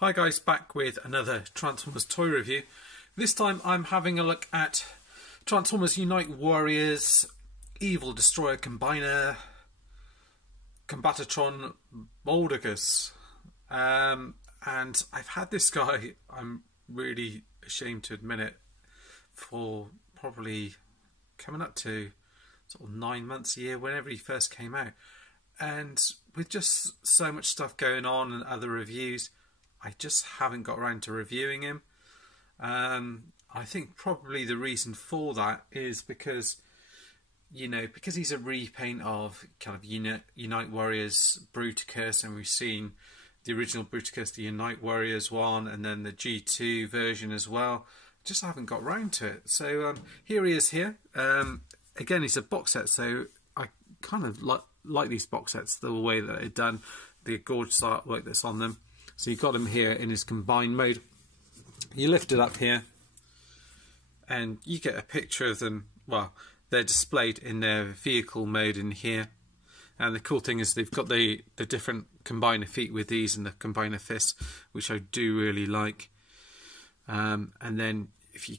Hi guys, back with another Transformers toy review. This time I'm having a look at Transformers Unite Warriors Evil Destroyer Combiner Combatatron Baldigus. And I've had this guy, I'm really ashamed to admit it, for probably coming up to sort of 9 months, a year, whenever he first came out. And with just so much stuff going on and other reviews, I just haven't got around to reviewing him. I think probably the reason for that is because, you know, because he's a repaint of kind of Unite Warriors Bruticus, and we've seen the original Bruticus, the Unite Warriors one, and then the G2 version as well. Just haven't got round to it. So here he is here. Again, he's a box set, so I kind of like these box sets, the way that they're done, the gorgeous artwork that's on them. So you've got him here in his combined mode. You lift it up here and you get a picture of them. Well, they're displayed in their vehicle mode in here. And the cool thing is they've got the different combiner feet with these and the combiner fists, which I do really like. And then if you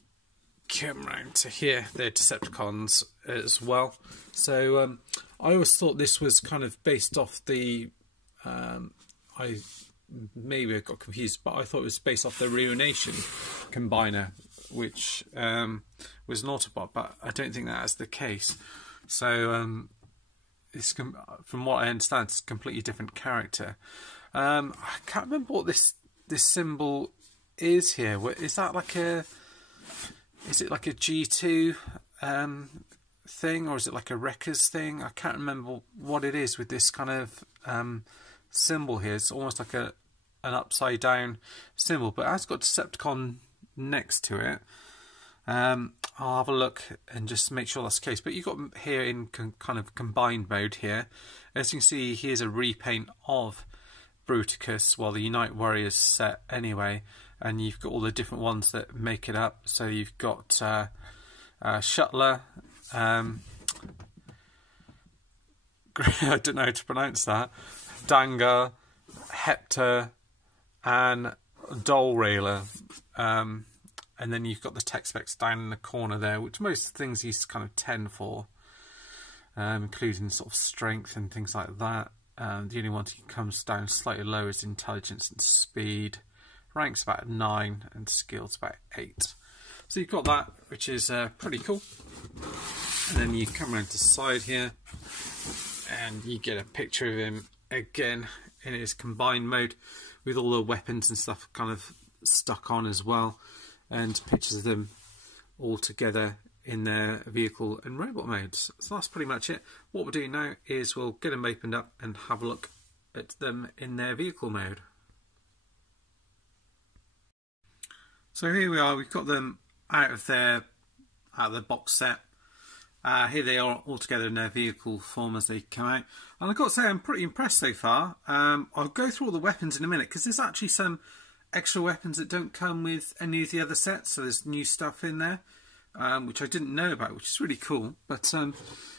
come round to here, they're Decepticons as well. So I always thought this was kind of based off the... maybe I got confused, but I thought it was based off the Ruination combiner, which was an Autobot, but I don't think that's the case. So it's, from what I understand, it's a completely different character. I can't remember what this symbol is here. Is that like a... Is it like a G2 thing, or is it like a Wreckers thing? I can't remember what it is with this kind of symbol here. It's almost like an upside down symbol, but it has got Decepticon next to it. I'll have a look and just make sure that's the case. But you've got here in kind of combined mode here. As you can see, here's a repaint of Bruticus, well, the Unite Warriors set anyway, and you've got all the different ones that make it up. So you've got Schttler, I don't know how to pronounce that, Dangar, Hector, and Dollrailer. And then you've got the tech specs down in the corner there, which most things he's kind of 10 for, including sort of strength and things like that. The only one he comes down slightly lower is intelligence and speed. Rank's about 9 and skill's about 8. So you've got that, which is pretty cool. And then you come around to the side here and you get a picture of him again in his combined mode with all the weapons and stuff kind of stuck on as well, and pictures of them all together in their vehicle and robot modes. So that's pretty much it. What we'll do now is we'll get them opened up and have a look at them in their vehicle mode. So here we are, we've got them out of the box set. Here they are all together in their vehicle form as they come out. And I've got to say, I'm pretty impressed so far. I'll go through all the weapons in a minute, because there's actually some extra weapons that don't come with any of the other sets. So there's new stuff in there, which I didn't know about, which is really cool. But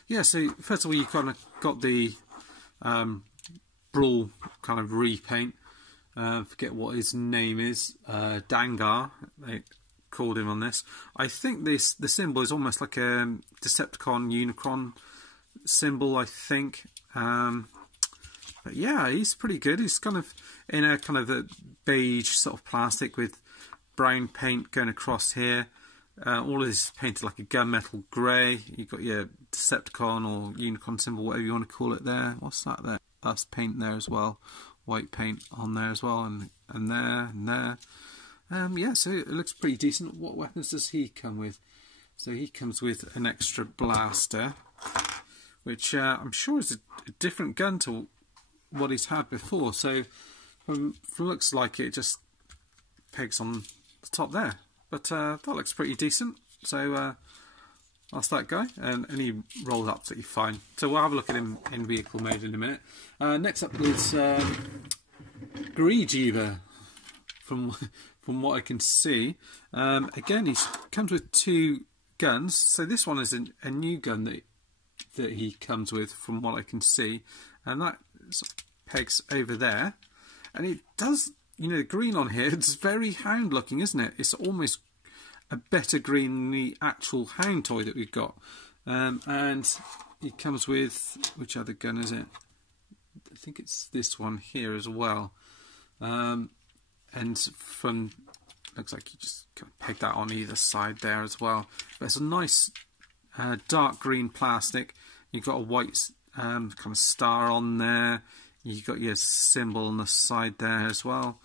yeah, so first of all, you kind of got the Brawl kind of repaint. Forget what his name is. Dangar, they called him on this. I think the symbol is almost like a Decepticon Unicron symbol, I think. But yeah, he's pretty good. He's kind of in a kind of a beige sort of plastic with brown paint going across here. All of this is painted like a gunmetal grey. You've got your Decepticon or Unicron symbol, whatever you want to call it there. What's that there? That's paint there as well. White paint on there as well, and there, and there. Yeah, so it looks pretty decent. What weapons does he come with? So he comes with an extra blaster, which I'm sure is a different gun to what he's had before. So from looks like it just pegs on the top there. But that looks pretty decent. So that's that guy, and he rolls absolutely fine. So we'll have a look at him in vehicle mode in a minute. Next up is Greedjeever, from what I can see. Again, he comes with 2 guns. So this one is a new gun that he comes with, from what I can see, and that pegs over there. And it does you know, the green on here, it's very hound looking, isn't it? It's almost a better green than the actual hound toy that we've got. And it comes with, which other gun is it? I think it's this one here as well. And from, looks like you just kind of peg that on either side there as well. But it's a nice dark green plastic. You've got a white kind of star on there. You've got your symbol on the side there as well.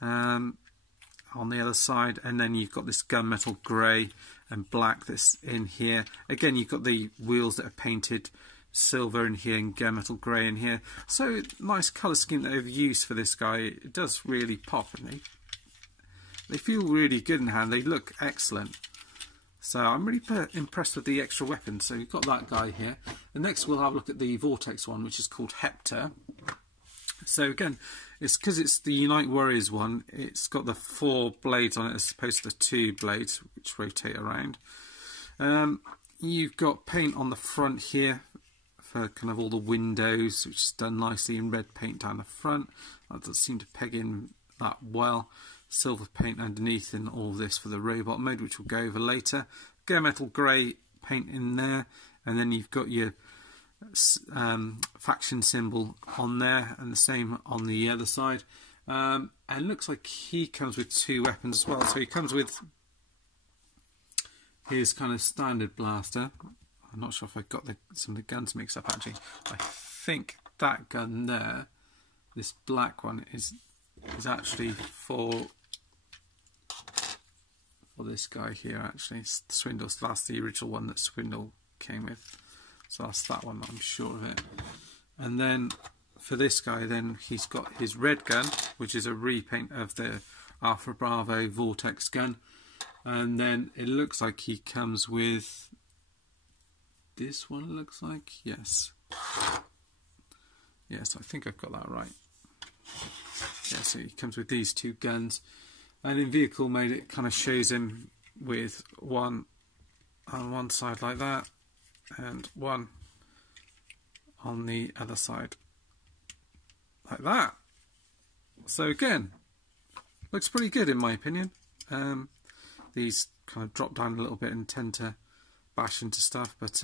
On the other side, and then you've got this gunmetal grey and black that's in here. Again, you've got the wheels that are painted silver in here and gunmetal grey in here. So nice colour scheme that they've used for this guy. It does really pop, and they feel really good in hand. They look excellent. So I'm really impressed with the extra weapons. So you've got that guy here. And next we'll have a look at the Vortex one, which is called Hector. So again, it's because it's the Unite Warriors one. It's got the 4 blades on it as opposed to the 2 blades which rotate around. You've got paint on the front here for kind of all the windows, which is done nicely in red paint down the front. That does seem to peg in that well. Silver paint underneath and all this for the robot mode, which we'll go over later. Gunmetal grey paint in there, and then you've got your faction symbol on there, and the same on the other side. And it looks like he comes with 2 weapons as well. So he comes with his kind of standard blaster. I'm not sure if I got some of the guns mixed up actually. I think that gun there, this black one, is actually for this guy here actually. It's Swindle, so that's the original one that Swindle came with. So that's that one, I'm sure of it. And then for this guy, then he's got his red gun, which is a repaint of the Alpha Bravo Vortex gun. And then it looks like he comes with this one, looks like. Yes. Yes, I think I've got that right. Yeah, so he comes with these 2 guns. And in vehicle mode, it kind of shows him with one on one side like that, and one on the other side like that. So again, looks pretty good in my opinion. These kind of drop down a little bit and tend to bash into stuff, but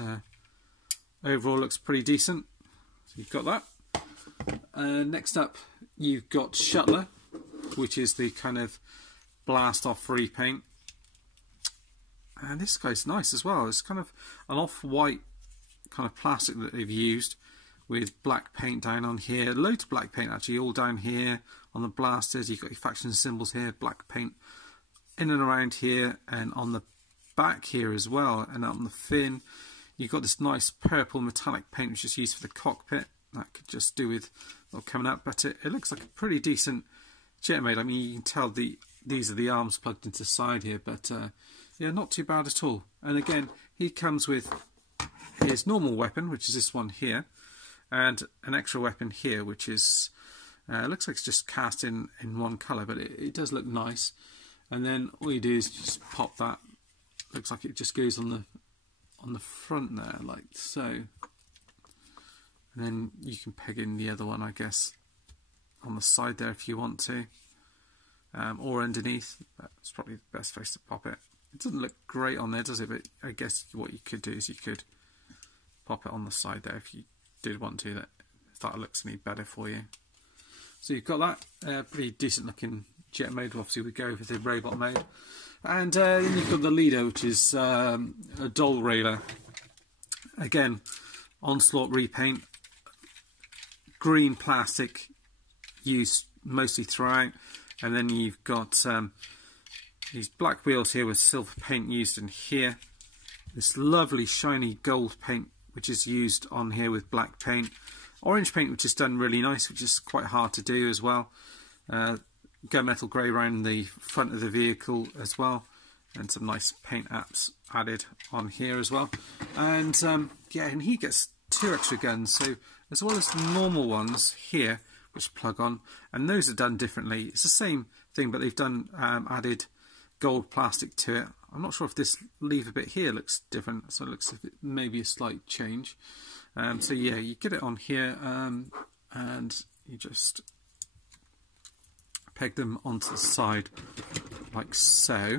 overall looks pretty decent. So you've got that. Next up, you've got Schttler, which is the kind of blast off repaint. And this guy's nice as well. It's kind of an off-white kind of plastic that they've used with black paint down on here. Loads of black paint actually all down here on the blasters. You've got your faction symbols here, black paint in and around here, and on the back here as well, and on the fin you've got this nice purple metallic paint which is used for the cockpit. That could just do with not coming up, but it looks like a pretty decent jet mode. I mean, you can tell these are the arms plugged into the side here, but yeah, not too bad at all. And again, he comes with his normal weapon, which is this one here, and an extra weapon here, which is looks like it's just cast in one colour, but it does look nice. And then all you do is just pop that. Looks like it just goes on the front there, like so. And then you can peg in the other one, I guess, on the side there if you want to, or underneath. That's probably the best place to pop it. It doesn't look great on there, does it? But I guess what you could do is you could pop it on the side there if you did want to, if that looks any better for you. So you've got that pretty decent looking jet mode. Obviously we go over the robot mode, and then you've got the leader, which is a doll railer. Again, onslaught repaint, green plastic used mostly throughout, and then you've got these black wheels here with silver paint used in here. This lovely shiny gold paint which is used on here with black paint. Orange paint which is done really nice, which is quite hard to do as well. Gunmetal grey around the front of the vehicle as well, and some nice paint apps added on here as well. And yeah, and he gets 2 extra guns, so as well as the normal ones here which plug on, and those are done differently. It's the same thing, but they've done added gold plastic to it. I'm not sure if this lever bit here looks different, so it looks like maybe a slight change. So yeah, you get it on here, and you just peg them onto the side like so.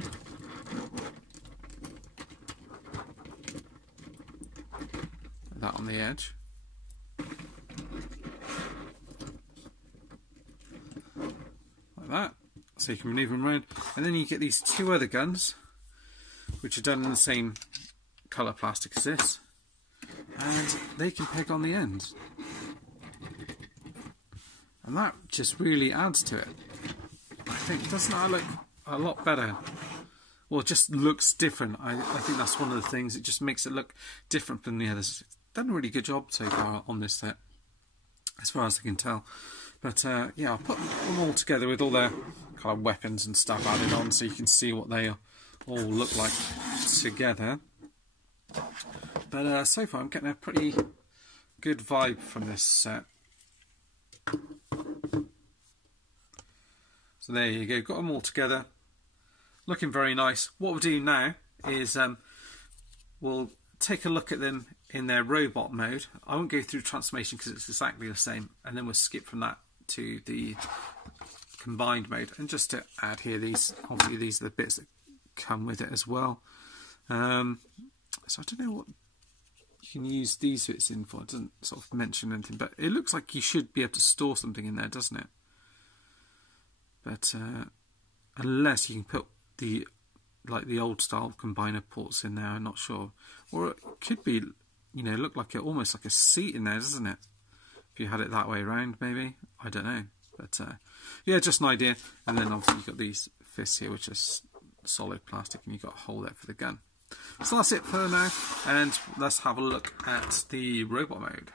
That on the edge. Like that. So you can maneuver them around. And then you get these two other guns, which are done in the same colour plastic as this. And they can peg on the end. And that just really adds to it. I think, doesn't that look a lot better? Well, it just looks different. I think that's one of the things. It just makes it look different from the others. It's done a really good job so far on this set, as far as I can tell. But yeah, I'll put them all together with all their kind of weapons and stuff added on so you can see what they all look like together. But so far I'm getting a pretty good vibe from this set. So there you go, got them all together, looking very nice. What we'll do now is we'll take a look at them in their robot mode. I won't go through transformation because it's exactly the same, and then we'll skip from that to the combined mode. And just to add here, these obviously these are the bits that come with it as well. So I don't know what you can use these bits in for. It doesn't sort of mention anything, but it looks like you should be able to store something in there, doesn't it? But unless you can put the old style combiner ports in there, I'm not sure. Or it could be, you know, look like almost like a seat in there, doesn't it? If you had it that way around, maybe. I don't know. But yeah, just an idea. And then obviously you've got these fists here, which are solid plastic, and you've got a hole there for the gun. So that's it for now, and let's have a look at the robot mode.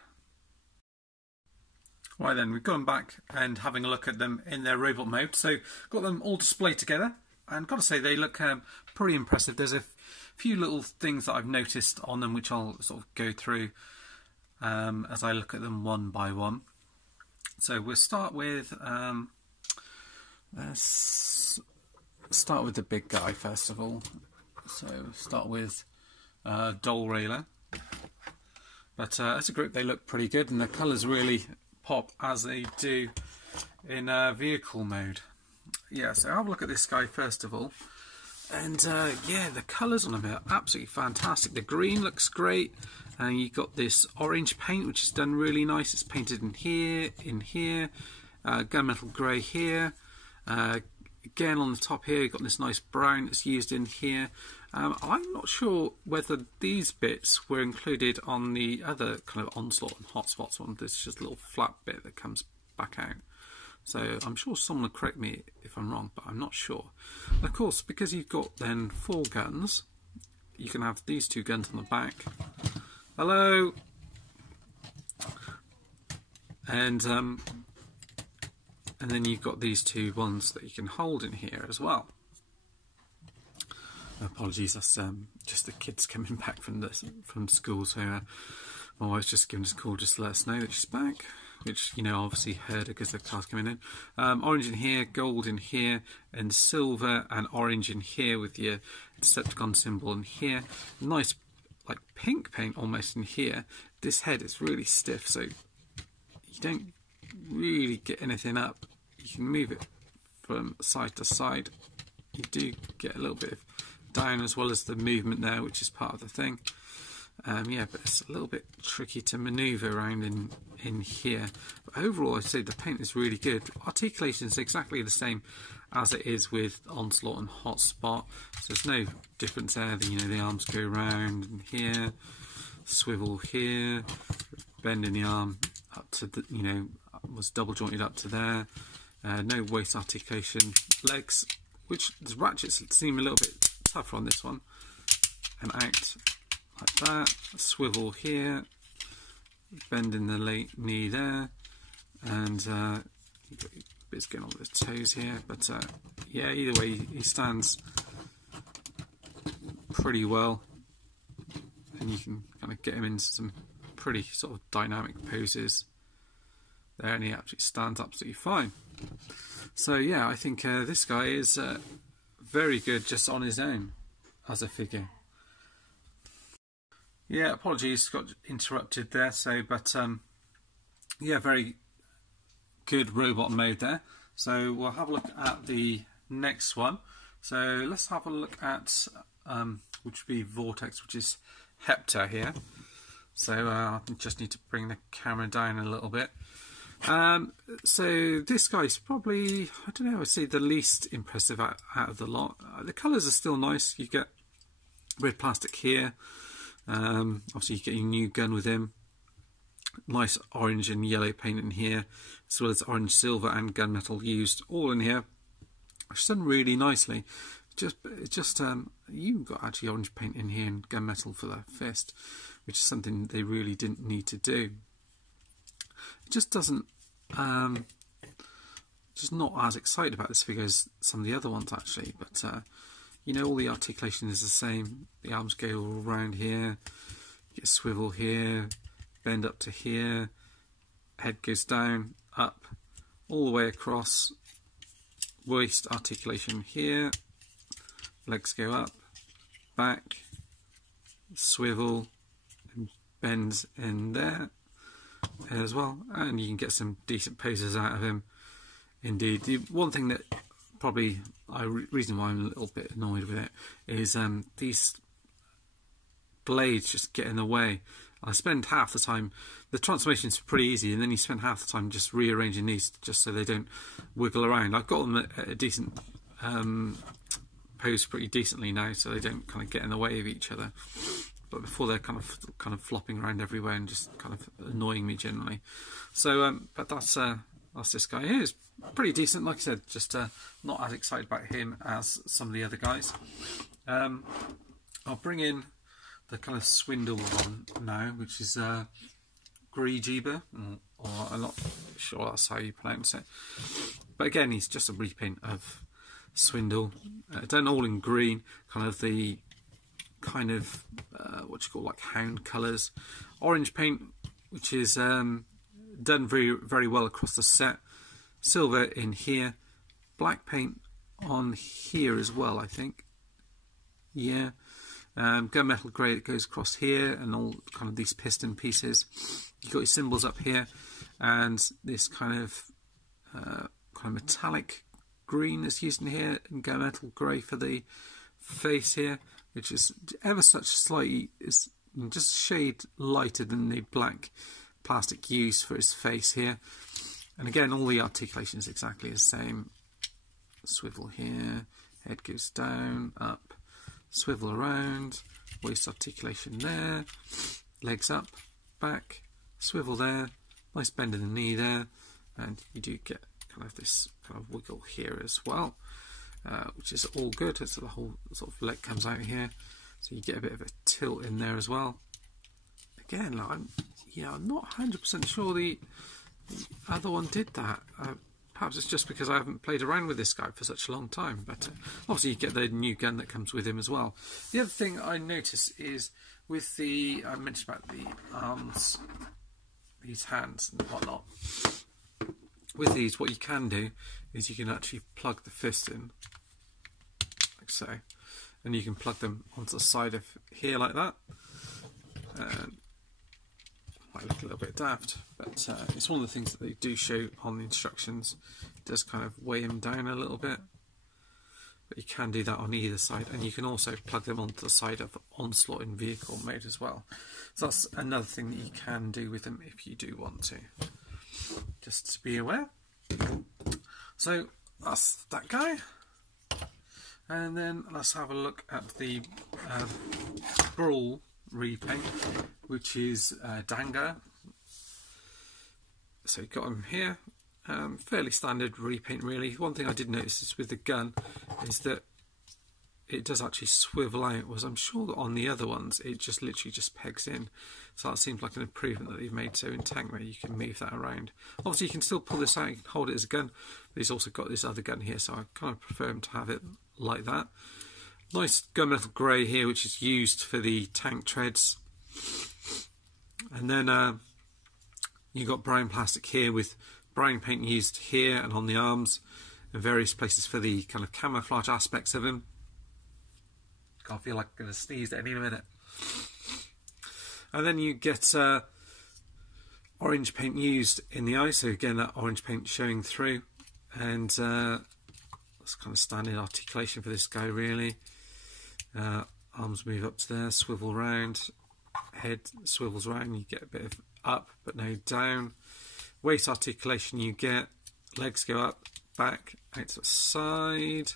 Right then, we've gone back and having a look at them in their robot mode. So got them all displayed together, and got to say they look pretty impressive. There's a few little things that I've noticed on them which I'll sort of go through as I look at them one by one. So we'll start with let's start with the big guy first of all. So we'll start with Dole Railer. But as a group they look pretty good, and the colours really pop as they do in vehicle mode. Yeah, so have a look at this guy first of all. And yeah, the colours on him are absolutely fantastic. The green looks great, and you've got this orange paint which is done really nice. It's painted in here, gunmetal grey here. Again on the top here you've got this nice brown that's used in here. I'm not sure whether these bits were included on the other kind of Onslaught and Hotspots one. There's just a little flat bit that comes back out. So I'm sure someone will correct me if I'm wrong, but I'm not sure. And of course, because you've got then 4 guns, you can have these 2 guns on the back. Hello! And then you've got these 2 ones that you can hold in here as well. Apologies, that's just the kids coming back from school. So my wife's just given us a call just to let us know that she's back, which, you know, obviously heard because the car's coming in. Orange in here, gold in here, and silver and orange in here with your Decepticon symbol in here. Nice, like pink paint almost in here. This head is really stiff, so you don't really get anything up. You can move it from side to side. You do get a little bit of down as well as the movement there, which is part of the thing. Yeah, but it's a little bit tricky to manoeuvre around in here. But overall, I'd say the paint is really good. Articulation is exactly the same as it is with Onslaught and Hotspot, so there's no difference there. You know, the arms go around in here, swivel here, bending the arm up to the, you know, was double jointed up to there. No waist articulation. Legs, which the ratchets seem a little bit tougher on this one, and out like that. Swivel here, bending the late knee there, and you've got bits going on with the toes here. But yeah, either way, he stands pretty well, and you can kind of get him into some pretty sort of dynamic poses there, and he absolutely stands absolutely fine. So yeah, I think this guy is very good just on his own as a figure. Yeah, apologies, got interrupted there. So, but yeah, very good robot mode there. So we'll have a look at the next one. So let's have a look at which would be Vortex, which is Hector here. So I just need to bring the camera down a little bit. So this guy's probably, I don't know, I'd say the least impressive out of the lot. The colours are still nice. You get red plastic here. Obviously you get your new gun with him. Nice orange and yellow paint in here, as well as orange, silver and gunmetal used all in here. It's done really nicely. You've got actually orange paint in here and gunmetal for the fist, which is something they really didn't need to do. It just doesn't, just not as excited about this figure as some of the other ones actually, but you know, all the articulation is the same. The arms go all around here, you get a swivel here, bend up to here, head goes down, up, all the way across, waist articulation here, legs go up, back, swivel, and bends in there as well, and you can get some decent poses out of him. Indeed, the one thing that probably reason why I'm a little bit annoyed with it is these blades just get in the way. I spend half the time, the transformation's pretty easy, and then you spend half the time just rearranging these just so they don't wiggle around. I've got them at a decent pose pretty decently now, so they don't kind of get in the way of each other. But before they're kind of flopping around everywhere and just kind of annoying me generally. So, but that's this guy here. He's pretty decent, like I said. Just not as excited about him as some of the other guys. I'll bring in the kind of Swindle one now, which is Greejeeber, or I'm not sure that's how you pronounce it. But again, he's just a repaint of Swindle, done all in green, kind of the what you call like hound colours. Orange paint, which is done very, very well across the set. Silver in here, black paint on here as well, I think. Yeah. Gunmetal grey that goes across here, and all kind of these piston pieces. You've got your symbols up here, and this kind of metallic green is used in here, and gunmetal grey for the face here, which is ever such slightly, is just a shade lighter than the black plastic used for his face here. And again, all the articulation is exactly the same. Swivel here, head goes down, up, swivel around, waist articulation there, legs up, back, swivel there, nice bend in the knee there, and you do get kind of this kind of wiggle here as well, which is all good. So the whole sort of leg comes out here, so you get a bit of a tilt in there as well. Again, like, I'm not 100% sure the other one did that. Perhaps it's just because I haven't played around with this guy for such a long time, but obviously you get the new gun that comes with him as well. The other thing I notice is with the, I mentioned about the arms, these hands and whatnot. With these, what you can do is you can actually plug the fist in, like so, and you can plug them onto the side of here like that. Might look a little bit daft, but it's one of the things that they do show on the instructions. It does kind of weigh them down a little bit, but you can do that on either side, and you can also plug them onto the side of Onslaught in vehicle mode as well. So that's another thing that you can do with them if you do want to. Just to be aware. So that's that guy, and then let's have a look at the Brawl repaint, which is Dango. So you've got him here, fairly standard repaint really. One thing I did notice is with the gun is that it does actually swivel out, whereas I'm sure that on the other ones it just literally just pegs in. So that seems like an improvement that they've made. So in tank mode you can move that around. Obviously you can still pull this out, you can hold it as a gun, but he's also got this other gun here, so I kind of prefer him to have it like that. Nice gunmetal grey here, which is used for the tank treads. And then you've got brown plastic here with brown paint used here and on the arms and various places for the kind of camouflage aspects of him. I feel like I'm going to sneeze any minute. And then you get orange paint used in the eye, so again that orange paint showing through. and that's kind of standard articulation for this guy really. Arms move up to there, swivel round, head swivels round, you get a bit of up but no down. Weight articulation you get, legs go up, back, out to the side,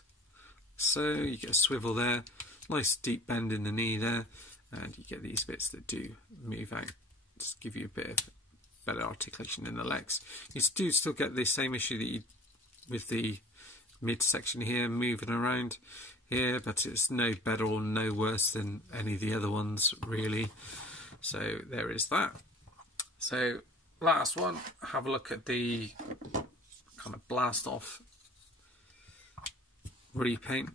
so you get a swivel there, nice deep bend in the knee there, and you get these bits that do move out, just give you a bit of better articulation in the legs. You do still get the same issue that you with the midsection here, moving around here, but it's no better or no worse than any of the other ones really. So there is that. So last one, have a look at the kind of blast off repaint.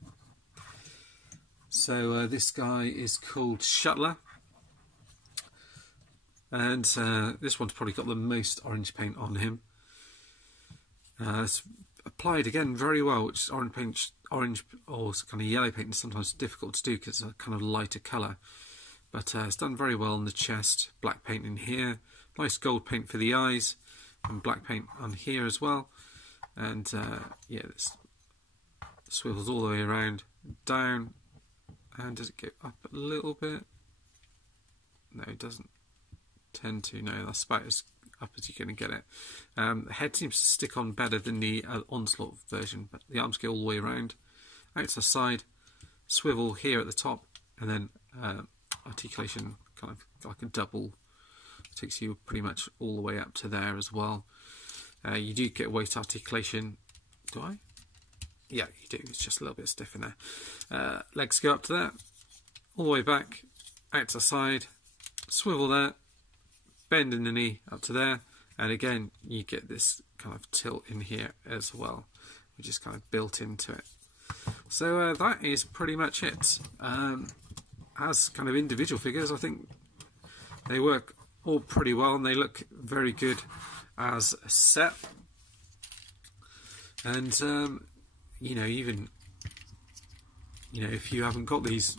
So this guy is called Schttler, and this one's probably got the most orange paint on him. It's applied again very well, which is orange or kind of yellow paint is sometimes difficult to do because it's a kind of lighter colour, but it's done very well on the chest. Black paint in here, nice gold paint for the eyes, and black paint on here as well. And yeah, this swivels all the way around, down, and does it go up a little bit? No, it doesn't tend to. No, that's about as up as you're going to get it. The head seems to stick on better than the Onslaught version, but the arms go all the way around, out to the side, swivel here at the top, and then articulation kind of like a double, takes you pretty much all the way up to there as well. You do get weight articulation. Do I? Yeah, you do. It's just a little bit stiff in there. Legs go up to there, all the way back, out to the side, swivel there, bend in the knee up to there, and again you get this kind of tilt in here as well, which is kind of built into it. So that is pretty much it. As kind of individual figures, I think they work all pretty well and they look very good as a set. And you know, even if you haven't got these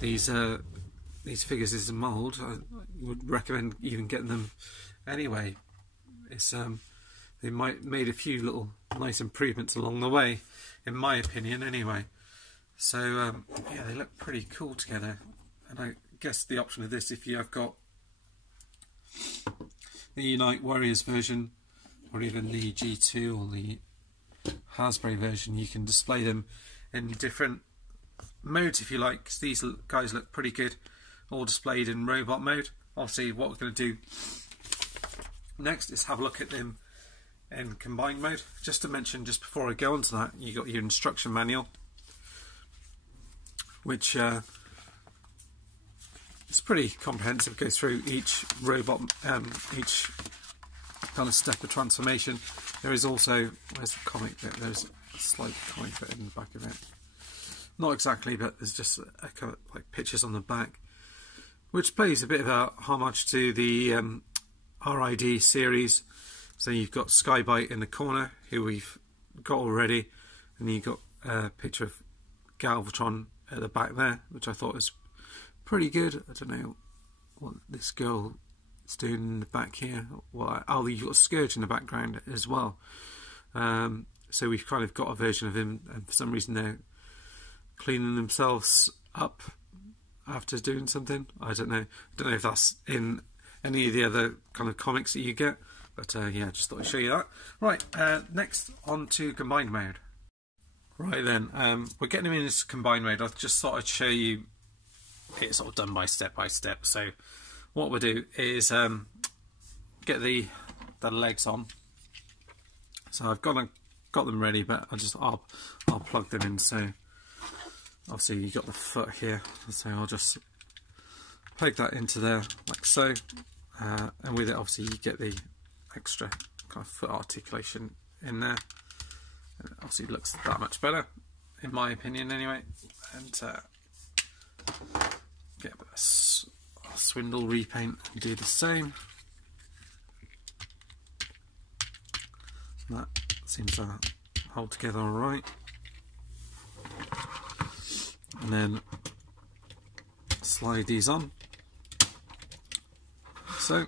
figures as a mould, I would recommend even getting them anyway. It's they made a few little nice improvements along the way, in my opinion anyway. So yeah, they look pretty cool together, and I guess the option of this, if you have got the Unite Warriors version or even the G2 or the Hasbro version, you can display them in different modes if you like, because these guys look pretty good all displayed in robot mode. Obviously what we're going to do next is have a look at them in combined mode. Just to mention, just before I go on to that, you got your instruction manual, which is pretty comprehensive. Goes through each robot, each kind of step of transformation. There is also, where's the comic bit? There's a slight comic bit in the back of it. Not exactly, but there's just a kind of like pictures on the back, which plays a bit of a homage to the RID series. So you've got Skybite in the corner, who we've got already, and you've got a picture of Galvatron at the back there, which I thought was pretty good. I don't know what this girl is doing in the back here. Well, oh, you've got Scourge in the background as well. So we've kind of got a version of him, and for some reason they're cleaning themselves up after doing something. I don't know. I don't know if that's in any of the other kind of comics that you get, but yeah, just thought I'd show you that. Right, next on to combined mode. Right then, we're getting them in this combined mode. I just thought I'd show you it sort of done by step. So what we'll do is get the legs on. So I've got them ready, but I'll plug them in. So obviously you got the foot here, so I'll just plug that into there like so, and with it obviously you get the extra kind of foot articulation in there, and it obviously looks that much better in my opinion anyway. And get a Swindle repaint and do the same. That seems to hold together alright. And then slide these on. So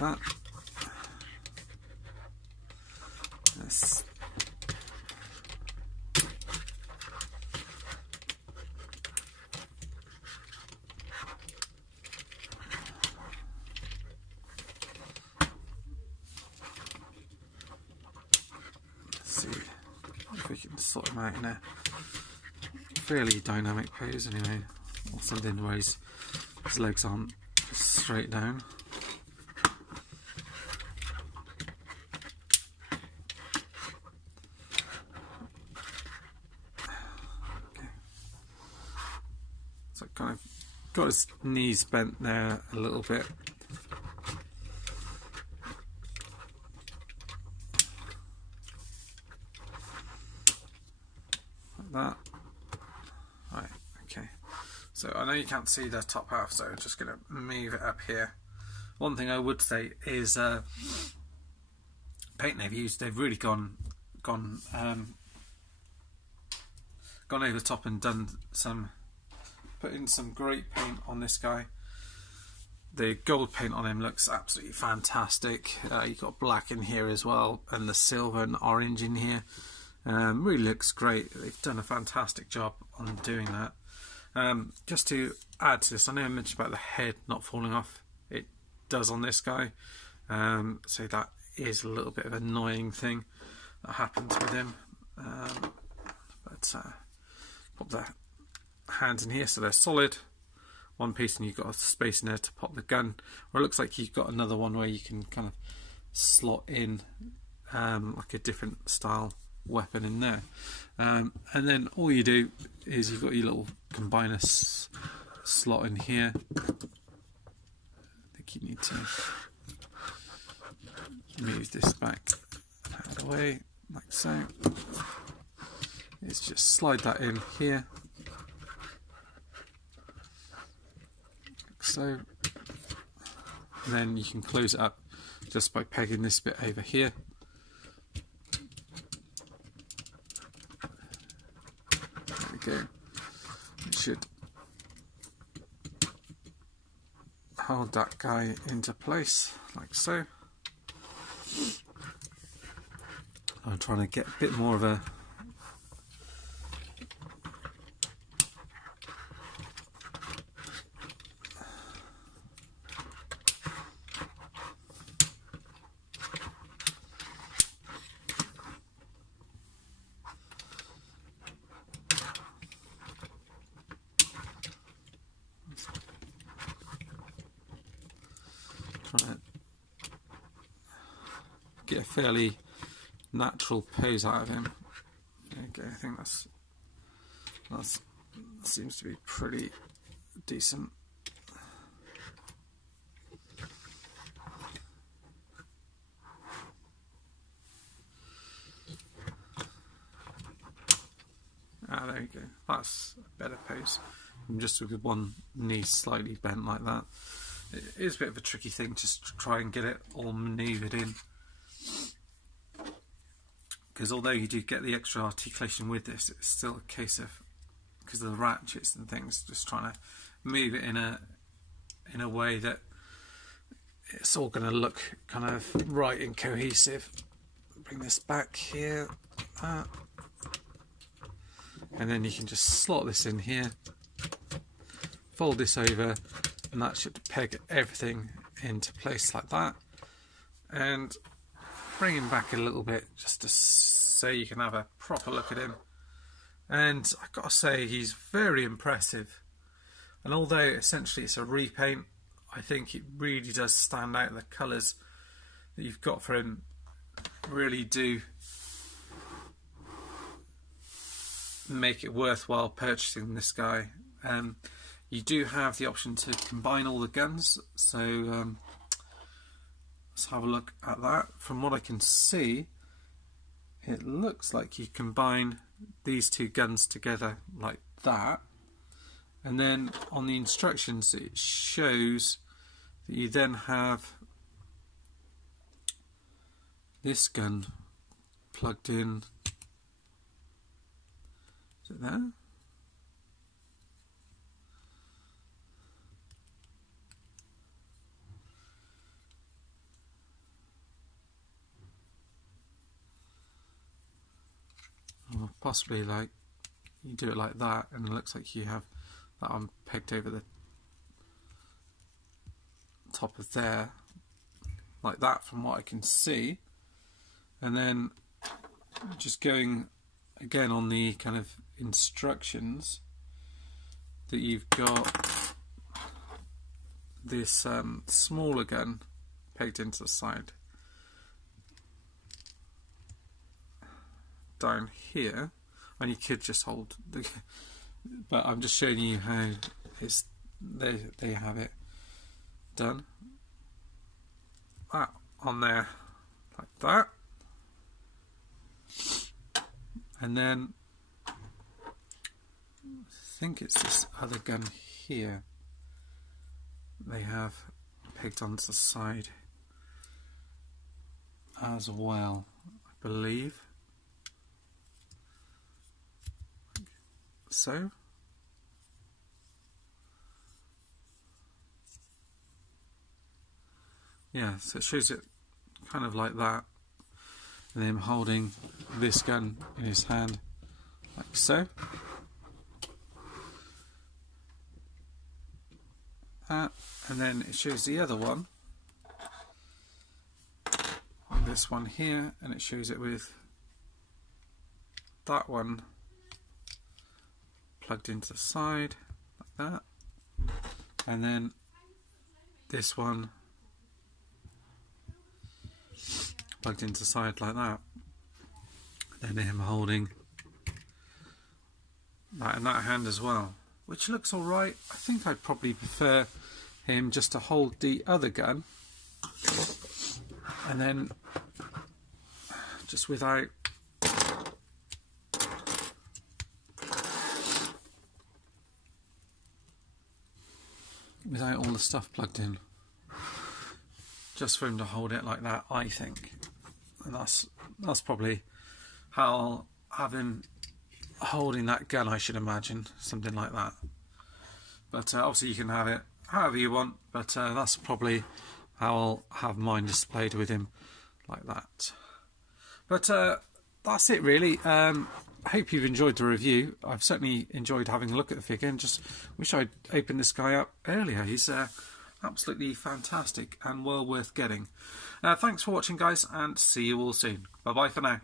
that, Let's see if we can sort him out in a fairly dynamic pose anyway, or something where his legs aren't straight down. Okay. So kind of got his knees bent there a little bit. Like that. Right, okay. So I know you can't see the top half, so I'm just going to move it up here. One thing I would say is paint they've used, they've really gone over the top and put in some great paint on this guy. The gold paint on him looks absolutely fantastic. You've got black in here as well, and the silver and orange in here. Really looks great. They've done a fantastic job on doing that. Just to add to this, I know I mentioned about the head not falling off. It does on this guy, so that is a little bit of an annoying thing that happens with him. But pop the hands in here so they're solid, one piece, and you've got a space in there to pop the gun, or it looks like you've got another one where you can kind of slot in like a different style weapon in there, and then all you do is you've got your little combiner slot in here. I think you need to move this back out of the way like so. Let's just slide that in here like so, and then you can close it up just by pegging this bit over here. There we go. It should hold that guy into place like so. I'm trying to get a bit more of a get a fairly natural pose out of him. Okay, I think that seems to be pretty decent. There you go. That's a better pose. And just with one knee slightly bent like that. It is a bit of a tricky thing just to try and get it all manoeuvred in. Because although you do get the extra articulation with this, it's still a case of, because of the ratchets and things, just trying to move it in a way that it's all going to look kind of right and cohesive. Bring this back here, and then you can just slot this in here, fold this over, and that should peg everything into place like that. And bring him back a little bit just to so you can have a proper look at him. And I've got to say, he's very impressive. And although essentially it's a repaint, I think it really does stand out. The colours that you've got for him really do make it worthwhile purchasing this guy. You do have the option to combine all the guns, so let's have a look at that. From what I can see, it looks like you combine these two guns together like that, and then on the instructions it shows that you then have this gun plugged in. Is it there? or possibly like you do it like that, and it looks like you have that one pegged over the top of there, like that, from what I can see. And then just going again on the kind of instructions, that you've got this smaller gun pegged into the side down here, and you could just hold the, but I'm just showing you how it's they have it done. That on there like that, and then I think it's this other gun here they have pegged onto the side as well, I believe. So yeah, so it shows it kind of like that, and him holding this gun in his hand like so. And then it shows the other one, this one here, and it shows it with that one plugged into the side like that, and then this one plugged into the side like that, and then him holding that in that hand as well, which looks alright. I think I'd probably prefer him just to hold the other gun, and then just without all the stuff plugged in, just for him to hold it like that, I think. And that's probably how I'll have him holding that gun, I should imagine, something like that. But obviously you can have it however you want, but that's probably how I'll have mine displayed with him, like that. But that's it really. I hope you've enjoyed the review. I've certainly enjoyed having a look at the figure, and just wish I'd opened this guy up earlier. He's absolutely fantastic and well worth getting. Thanks for watching, guys, and see you all soon. Bye bye for now.